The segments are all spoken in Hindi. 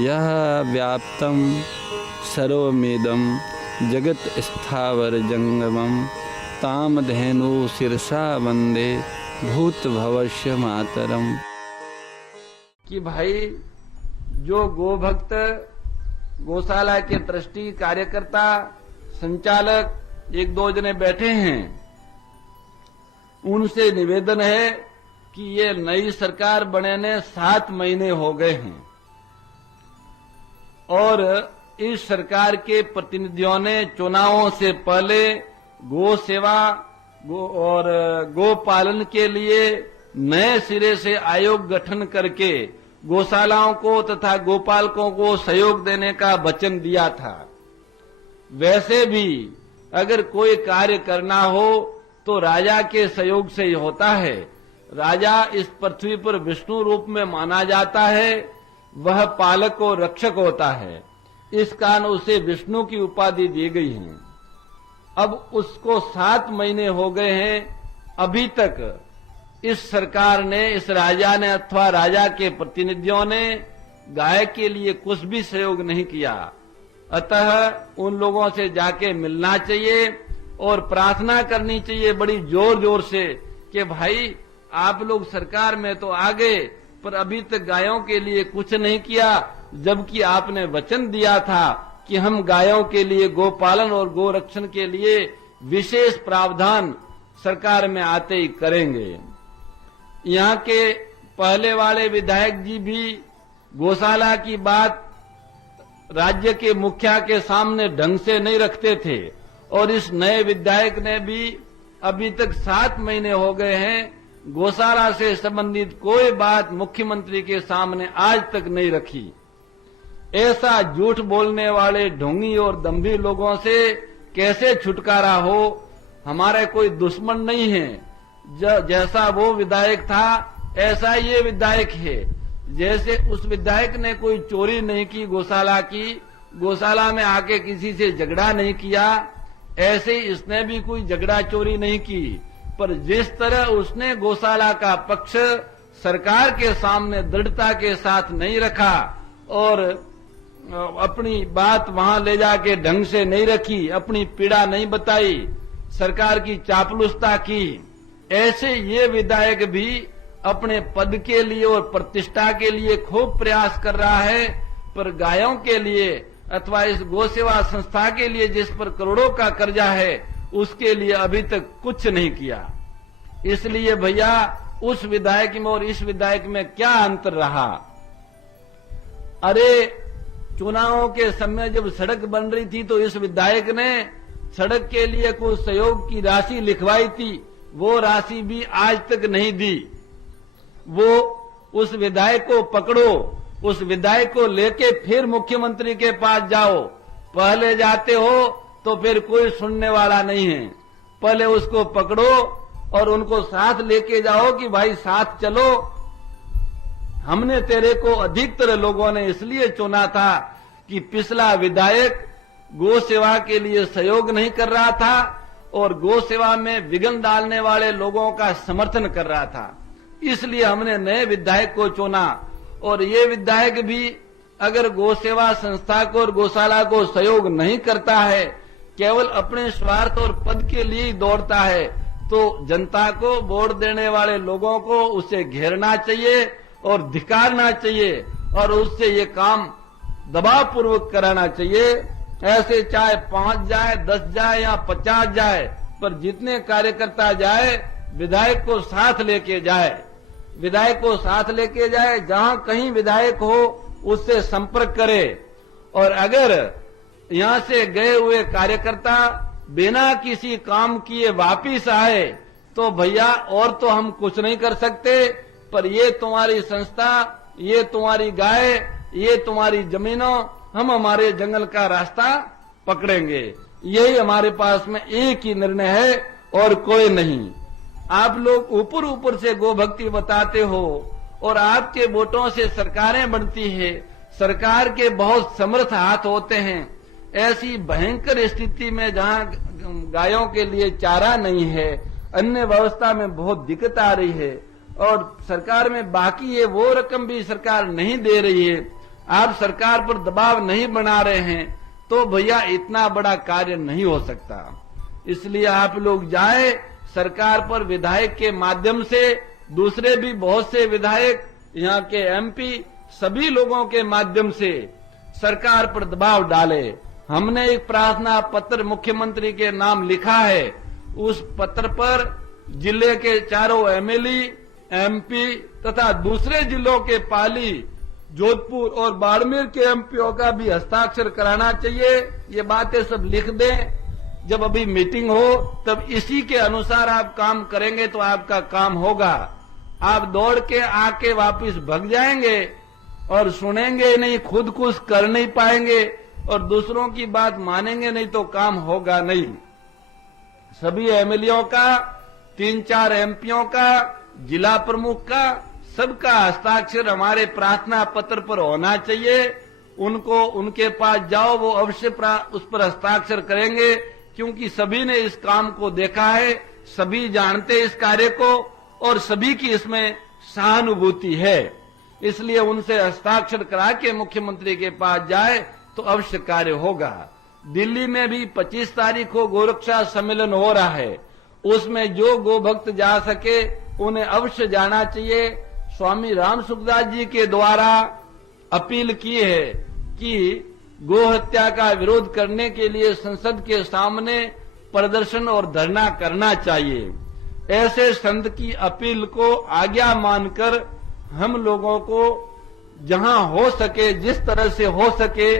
यह व्याप्तं सर्वमिदं जगत् स्थावर जंगमं तामधेनु शिरसा वंदे भूत भवस्य मातरम। कि भाई जो गोभक्त, गौशाला के ट्रस्टी, कार्यकर्ता, संचालक एक दो जने बैठे हैं, उनसे निवेदन है कि ये नई सरकार बने ने 7 महीने हो गए हैं और इस सरकार के प्रतिनिधियों ने चुनावों से पहले गो सेवा और गो पालन के लिए नए सिरे से आयोग गठन करके गौशालाओं को तथा गोपालकों को सहयोग देने का वचन दिया था। वैसे भी अगर कोई कार्य करना हो तो राजा के सहयोग से ही होता है। राजा इस पृथ्वी पर विष्णु रूप में माना जाता है, वह पालक और रक्षक होता है, इस कारण उसे विष्णु की उपाधि दी गई है। अब उसको 7 महीने हो गए हैं, अभी तक इस सरकार ने, इस राजा ने अथवा राजा के प्रतिनिधियों ने गाय के लिए कुछ भी सहयोग नहीं किया। अतः उन लोगों से जाके मिलना चाहिए और प्रार्थना करनी चाहिए बड़ी जोर जोर से कि भाई आप लोग सरकार में तो आ गए पर अभी तक गायों के लिए कुछ नहीं किया, जबकि आपने वचन दिया था कि हम गायों के लिए गोपालन और गोरक्षण के लिए विशेष प्रावधान सरकार में आते ही करेंगे। यहाँ के पहले वाले विधायक जी भी गौशाला की बात राज्य के मुखिया के सामने ढंग से नहीं रखते थे और इस नए विधायक ने भी अभी तक 7 महीने हो गए हैं, गौशाला से संबंधित कोई बात मुख्यमंत्री के सामने आज तक नहीं रखी। ऐसा झूठ बोलने वाले ढोंगी और दंभी लोगों से कैसे छुटकारा हो? हमारा कोई दुश्मन नहीं है, जैसा वो विधायक था ऐसा ये विधायक है। जैसे उस विधायक ने कोई चोरी नहीं की गौशाला की, गौशाला में आके किसी से झगड़ा नहीं किया, ऐसे ही इसने भी कोई झगड़ा चोरी नहीं की। पर जिस तरह उसने गौशाला का पक्ष सरकार के सामने दृढ़ता के साथ नहीं रखा और अपनी बात वहां ले जाके ढंग से नहीं रखी, अपनी पीड़ा नहीं बताई, सरकार की चापलूसता की, ऐसे ये विधायक भी अपने पद के लिए और प्रतिष्ठा के लिए खूब प्रयास कर रहा है, पर गायों के लिए अथवा इस गौ सेवा संस्था के लिए जिस पर करोड़ों का कर्जा है उसके लिए अभी तक कुछ नहीं किया। इसलिए भैया उस विधायक में और इस विधायक में क्या अंतर रहा? अरे चुनावों के समय जब सड़क बन रही थी तो इस विधायक ने सड़क के लिए कोई सहयोग की राशि लिखवाई थी, वो राशि भी आज तक नहीं दी। वो उस विधायक को पकड़ो, उस विधायक को लेके फिर मुख्यमंत्री के पास जाओ। पहले जाते हो तो फिर कोई सुनने वाला नहीं है, पहले उसको पकड़ो और उनको साथ लेके जाओ कि भाई साथ चलो। हमने तेरे को अधिकतर लोगों ने इसलिए चुना था कि पिछला विधायक गौ सेवा के लिए सहयोग नहीं कर रहा था और गौ सेवा में विघ्न डालने वाले लोगों का समर्थन कर रहा था, इसलिए हमने नए विधायक को चुना। और ये विधायक भी अगर गौ सेवा संस्था को और गौशाला को सहयोग नहीं करता है, केवल अपने स्वार्थ और पद के लिए ही दौड़ता है, तो जनता को वोट देने वाले लोगों को उसे घेरना चाहिए और धिक्कारना चाहिए और उससे ये काम दबाव पूर्वक कराना चाहिए। ऐसे चाहे 5 जाए, 10 जाए या 50 जाए, पर जितने कार्यकर्ता जाए विधायक को साथ लेके जाए, विधायक को साथ लेके जाए। जहां कहीं विधायक हो उससे संपर्क करे और अगर यहां से गए हुए कार्यकर्ता बिना किसी काम किए वापिस आए तो भैया और तो हम कुछ नहीं कर सकते, पर ये तुम्हारी संस्था, ये तुम्हारी गाय, ये तुम्हारी जमीनों, हम हमारे जंगल का रास्ता पकड़ेंगे। यही हमारे पास में एक ही निर्णय है और कोई नहीं। आप लोग ऊपर ऊपर से गो भक्ति बताते हो और आपके वोटों से सरकारें बनती है, सरकार के बहुत समर्थ हाथ होते हैं। ऐसी भयंकर स्थिति में जहां गायों के लिए चारा नहीं है, अन्य व्यवस्था में बहुत दिक्कत आ रही है और सरकार में बाकी है वो रकम भी सरकार नहीं दे रही है, आप सरकार पर दबाव नहीं बना रहे हैं, तो भैया इतना बड़ा कार्य नहीं हो सकता। इसलिए आप लोग जाए सरकार पर विधायक के माध्यम से, दूसरे भी बहुत से विधायक, यहाँ के एमपी, सभी लोगों के माध्यम से सरकार पर दबाव डाले। हमने एक प्रार्थना पत्र मुख्यमंत्री के नाम लिखा है, उस पत्र पर जिले के चारों एमएलए, एमपी तथा दूसरे जिलों के पाली, जोधपुर और बाड़मेर के एमपीओ का भी हस्ताक्षर कराना चाहिए। ये बातें सब लिख दें, जब अभी मीटिंग हो तब इसी के अनुसार आप काम करेंगे तो आपका काम होगा। आप दौड़ के आके वापस भग जाएंगे और सुनेंगे नहीं, खुद कुछ कर नहीं पाएंगे और दूसरों की बात मानेंगे नहीं तो काम होगा नहीं। सभी एमएलएओं का, 3-4 एमपीओं का, जिला प्रमुख का, सबका हस्ताक्षर हमारे प्रार्थना पत्र पर होना चाहिए। उनको, उनके पास जाओ, वो अवश्य उस पर हस्ताक्षर करेंगे, क्योंकि सभी ने इस काम को देखा है, सभी जानते इस कार्य को और सभी की इसमें सहानुभूति है। इसलिए उनसे हस्ताक्षर करा के मुख्यमंत्री के पास जाए तो अवश्य कार्य होगा। दिल्ली में भी 25 तारीख को गोरक्षा सम्मेलन हो रहा है, उसमें जो गोभक्त जा सके उन्हें अवश्य जाना चाहिए। स्वामी राम सुखदास जी के द्वारा अपील की है कि गो हत्या का विरोध करने के लिए संसद के सामने प्रदर्शन और धरना करना चाहिए। ऐसे संत की अपील को आज्ञा मानकर हम लोगों को जहां हो सके, जिस तरह से हो सके,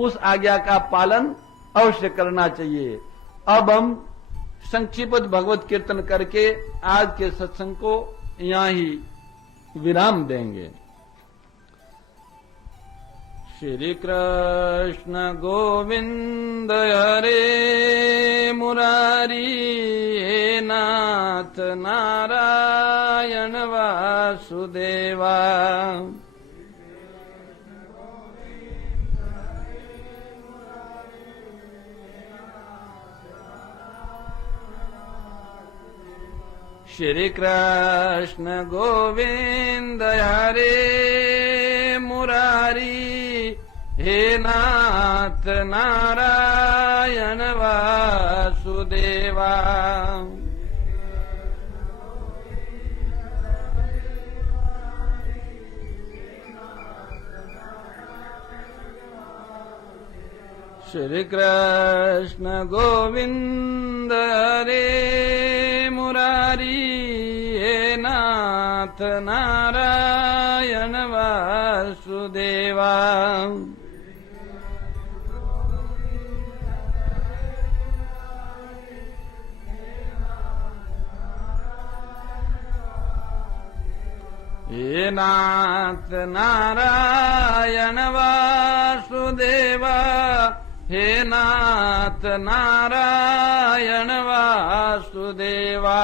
उस आज्ञा का पालन अवश्य करना चाहिए। अब हम संक्षिप्त भगवत कीर्तन करके आज के सत्संग को यहां ही विराम देंगे। श्री कृष्ण गोविंद हरे मुरारी, हे नाथ नारायण वासुदेवा। श्री कृष्ण गोविंद हरे मुरारी, हे नाथ नारायण वासुदेवा। श्री कृष्ण गोविंद हरे मुरारी, हे नाथ नारायण वासुदेवा। हे नाथ नारायण वासुदेवा, हे नाथ नारायण वासुदेवा।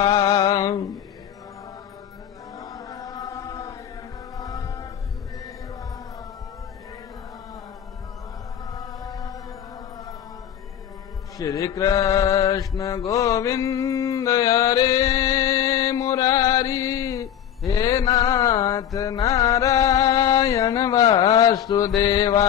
श्री कृष्ण गोविंद हरे मुरारी, हे नाथ नारायण वासुदेवा।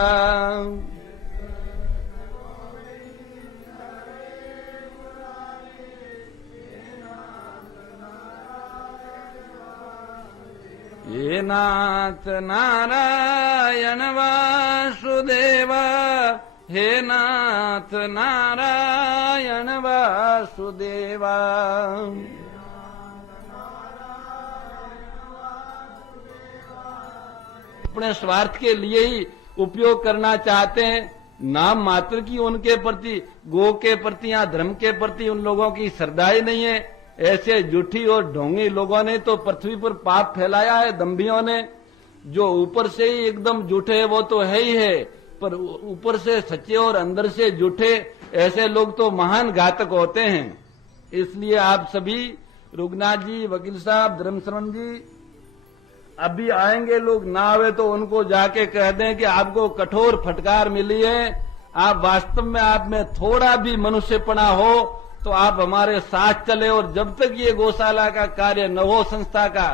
हे नाथ नारायण वासुदेवा, हे नाथ नारायण वासुदेवा। अपने स्वार्थ के लिए ही उपयोग करना चाहते हैं, नाम मात्र की उनके प्रति, गो के प्रति या धर्म के प्रति उन लोगों की श्रद्धा ही नहीं है। ऐसे झूठी और ढोंगी लोगों ने तो पृथ्वी पर पाप फैलाया है, दंभियों ने। जो ऊपर से ही एकदम झूठे है वो तो है ही है, पर ऊपर से सच्चे और अंदर से झूठे, ऐसे लोग तो महान घातक होते हैं। इसलिए आप सभी, रुगनाथ जी, वकील साहब, धर्मशरण जी, अभी आएंगे लोग, ना आवे तो उनको जाके कह दें कि आपको कठोर फटकार मिली है। आप वास्तव में आप में थोड़ा भी मनुष्यपना हो तो आप हमारे साथ चले, और जब तक ये गौशाला का कार्य न हो संस्था का,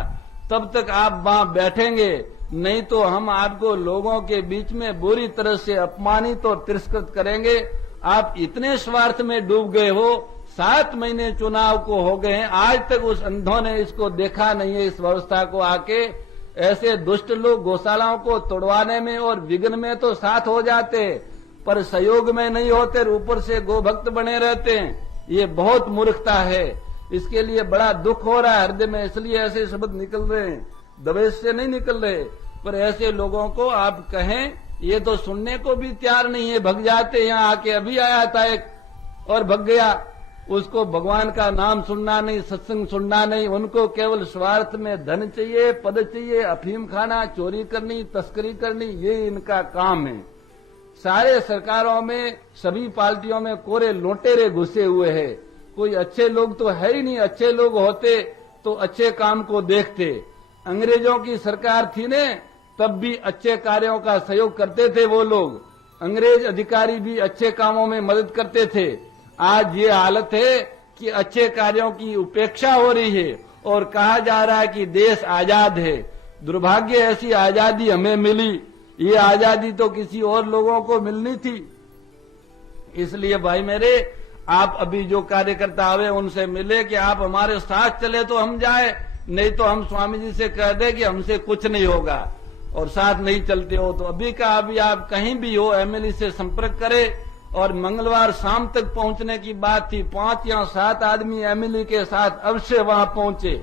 तब तक आप वहां बैठेंगे, नहीं तो हम आपको लोगों के बीच में बुरी तरह से अपमानित और तिरस्कृत करेंगे। आप इतने स्वार्थ में डूब गए हो, 7 महीने चुनाव को हो गए हैं, आज तक उस अंधों ने इसको देखा नहीं है, इस व्यवस्था को आके। ऐसे दुष्ट लोग गौशालाओं को तोड़वाने में और विघ्न में तो साथ हो जाते, पर सहयोग में नहीं होते, ऊपर से गोभक्त बने रहते हैं। ये बहुत मूर्खता है। इसके लिए बड़ा दुख हो रहा है हृदय में, इसलिए ऐसे शब्द निकल रहे हैं, दवेश से नहीं निकल रहे। पर ऐसे लोगों को आप कहें, ये तो सुनने को भी तैयार नहीं है, भग जाते। यहाँ आके अभी आया था एक और भग गया, उसको भगवान का नाम सुनना नहीं, सत्संग सुनना नहीं, उनको केवल स्वार्थ में धन चाहिए, पद चाहिए, अफीम खाना, चोरी करनी, तस्करी करनी, ये इनका काम है। सारे सरकारों में, सभी पार्टियों में कोरे लोटेरे घुसे हुए हैं, कोई अच्छे लोग तो है ही नहीं। अच्छे लोग होते तो अच्छे काम को देखते। अंग्रेजों की सरकार थी ने, तब भी अच्छे कार्यों का सहयोग करते थे वो लोग। अंग्रेज अधिकारी भी अच्छे कामों में मदद करते थे। आज ये हालत है कि अच्छे कार्यों की उपेक्षा हो रही है और कहा जा रहा है कि देश आजाद है। दुर्भाग्य, ऐसी आजादी हमें मिली, ये आजादी तो किसी और लोगों को मिलनी थी। इसलिए भाई मेरे, आप अभी जो कार्यकर्ता आवे उनसे मिले कि आप हमारे साथ चले तो हम जाए, नहीं तो हम स्वामी जी से कह दे कि हमसे कुछ नहीं होगा, और साथ नहीं चलते हो तो अभी का अभी आप कहीं भी हो एमएलए से संपर्क करें। और मंगलवार शाम तक पहुंचने की बात थी, 5 या 7 आदमी एमएलए के साथ अवश्य वहां पहुंचे।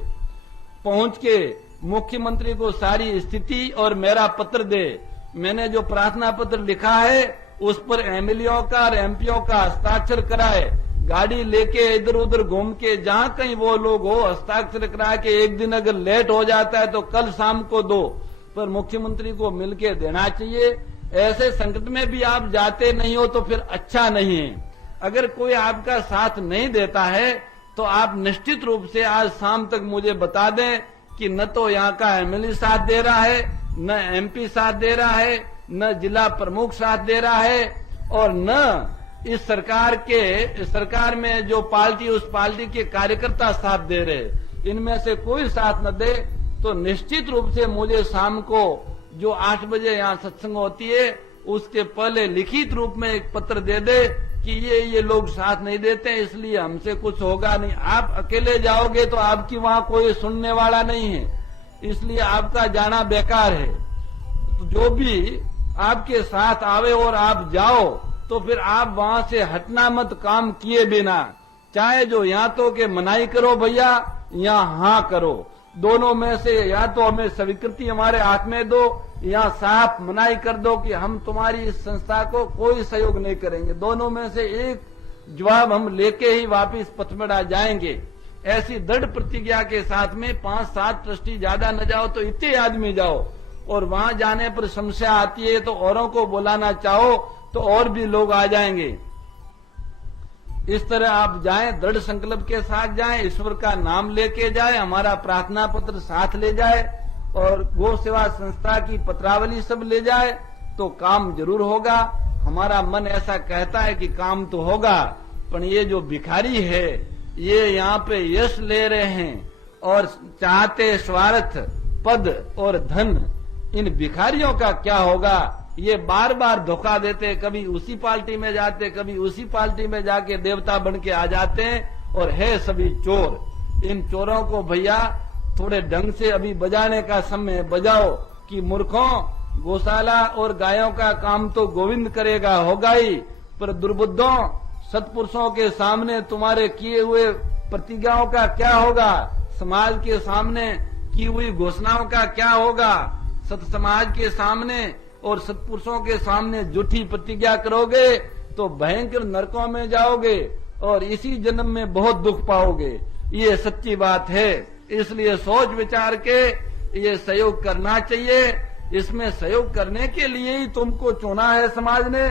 पहुंच के मुख्यमंत्री को सारी स्थिति और मेरा पत्र दे। मैंने जो प्रार्थना पत्र लिखा है उस पर एमएलएओं का और एमपीओ का हस्ताक्षर कराए। गाड़ी लेके इधर उधर घूम के जहां कहीं वो लोग हो, हस्ताक्षर करा के एक दिन अगर लेट हो जाता है तो कल शाम को दो, पर मुख्यमंत्री को मिलके देना चाहिए। ऐसे संकट में भी आप जाते नहीं हो तो फिर अच्छा नहीं है। अगर कोई आपका साथ नहीं देता है तो आप निश्चित रूप से आज शाम तक मुझे बता दें कि न तो यहाँ का एमएलए साथ दे रहा है, न एमपी साथ दे रहा है, न जिला प्रमुख साथ दे रहा है, और न इस सरकार में जो पार्टी, उस पार्टी के कार्यकर्ता साथ दे रहे। इनमें से कोई साथ न दे तो निश्चित रूप से मुझे शाम को जो 8 बजे यहाँ सत्संग होती है उसके पहले लिखित रूप में एक पत्र दे दे कि ये लोग साथ नहीं देते, इसलिए हमसे कुछ होगा नहीं। आप अकेले जाओगे तो आपकी वहां कोई सुनने वाला नहीं है, इसलिए आपका जाना बेकार है। तो जो भी आपके साथ आवे और आप जाओ तो फिर आप वहां से हटना मत, काम किए बिना। चाहे जो यहाँ तो के मनाई करो भैया, या हाँ करो, दोनों में से या तो हमें स्वीकृति हमारे हाथ में दो, या साफ मनाई कर दो कि हम तुम्हारी इस संस्था को कोई सहयोग नहीं करेंगे। दोनों में से एक जवाब हम लेके ही वापिस पथमड़ा जाएंगे। ऐसी दृढ़ प्रतिज्ञा के साथ में 5-7 ट्रस्टी, ज्यादा न जाओ तो इतने आदमी जाओ, और वहां जाने पर समस्या आती है तो औरों को बुलाना चाहो तो और भी लोग आ जाएंगे। इस तरह आप जाएं, दृढ़ संकल्प के साथ जाएं, ईश्वर का नाम लेके जाएं, हमारा प्रार्थना पत्र साथ ले जाए और गौ सेवा संस्था की पत्रावली सब ले जाए तो काम जरूर होगा। हमारा मन ऐसा कहता है कि काम तो होगा, पर ये जो भिखारी है ये यहाँ पे यश ले रहे हैं और चाहते स्वार्थ, पद और धन, इन भिखारियों का क्या होगा? ये बार बार धोखा देते, कभी उसी पार्टी में जाते, कभी उसी पार्टी में जाके देवता बन के आ जाते हैं, और है सभी चोर। इन चोरों को भैया थोड़े ढंग से अभी बजाने का समय बजाओ कि मूर्खों, गौशाला और गायों का काम तो गोविंद करेगा, होगा ही, पर दुर्बुद्धों, सत्पुरुषों के सामने तुम्हारे किए हुए प्रतिज्ञाओं का क्या होगा? समाज के सामने की हुई घोषणाओं का क्या होगा? सत समाज के सामने और सत्पुरुषों के सामने झूठी प्रतिज्ञा करोगे तो भयंकर नरकों में जाओगे और इसी जन्म में बहुत दुख पाओगे। ये सच्ची बात है। इसलिए सोच विचार के ये सहयोग करना चाहिए। इसमें सहयोग करने के लिए ही तुमको चुना है समाज ने।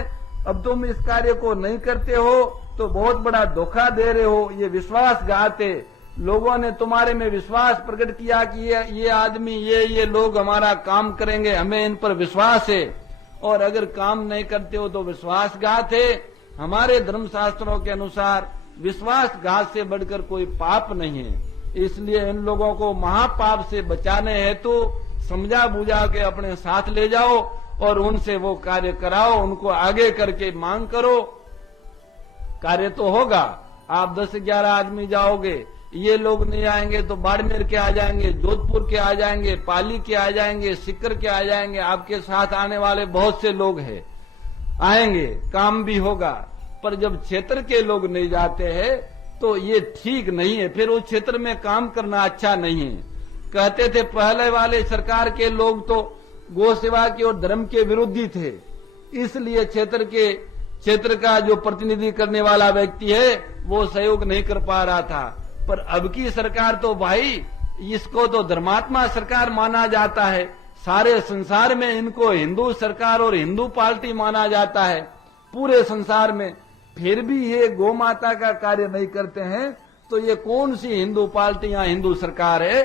अब तुम इस कार्य को नहीं करते हो तो बहुत बड़ा धोखा दे रहे हो। ये विश्वासघात है। लोगों ने तुम्हारे में विश्वास प्रकट किया कि ये आदमी, ये लोग हमारा काम करेंगे, हमें इन पर विश्वास है, और अगर काम नहीं करते हो तो विश्वासघात है। हमारे धर्मशास्त्रों के अनुसार विश्वासघात से बढ़कर कोई पाप नहीं है। इसलिए इन लोगों को महापाप से बचाने हेतु समझा बुझा के अपने साथ ले जाओ और उनसे वो कार्य कराओ, उनको आगे करके मांग करो। कार्य तो होगा। आप 10-11 आदमी जाओगे, ये लोग नहीं आएंगे तो बाड़मेर के आ जाएंगे, जोधपुर के आ जाएंगे, पाली के आ जाएंगे, सीकर के आ जाएंगे। आपके साथ आने वाले बहुत से लोग हैं, आएंगे, काम भी होगा। पर जब क्षेत्र के लोग नहीं जाते हैं तो ये ठीक नहीं है, फिर उस क्षेत्र में काम करना अच्छा नहीं है। कहते थे पहले वाले सरकार के लोग तो गौ सेवा के और धर्म के विरोधी थे, इसलिए क्षेत्र का जो प्रतिनिधि करने वाला व्यक्ति है वो सहयोग नहीं कर पा रहा था। पर अब की सरकार तो भाई, इसको तो धर्मात्मा सरकार माना जाता है। सारे संसार में इनको हिंदू सरकार और हिंदू पार्टी माना जाता है पूरे संसार में। फिर भी ये गौ माता का कार्य नहीं करते हैं, तो ये कौन सी हिंदू पार्टी या हिंदू सरकार है?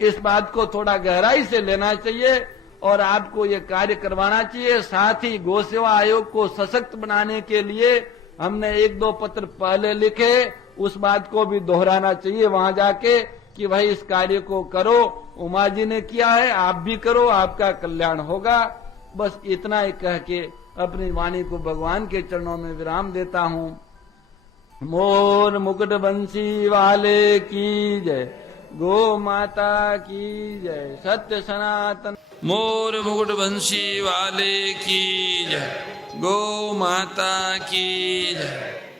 इस बात को थोड़ा गहराई से लेना चाहिए और आपको ये कार्य करवाना चाहिए। साथ ही गौ सेवा आयोग को सशक्त बनाने के लिए हमने 1-2 पत्र पहले लिखे, उस बात को भी दोहराना चाहिए वहां जाके कि भाई इस कार्य को करो। उमा जी ने किया है, आप भी करो, आपका कल्याण होगा। बस इतना ही कह के अपनी वाणी को भगवान के चरणों में विराम देता हूं। मोर मुकुट बंसी वाले की जय, गो माता की जय, सत्य सनातन। मोर मुकुट बंशी वाले की जय, गौ माता की जय।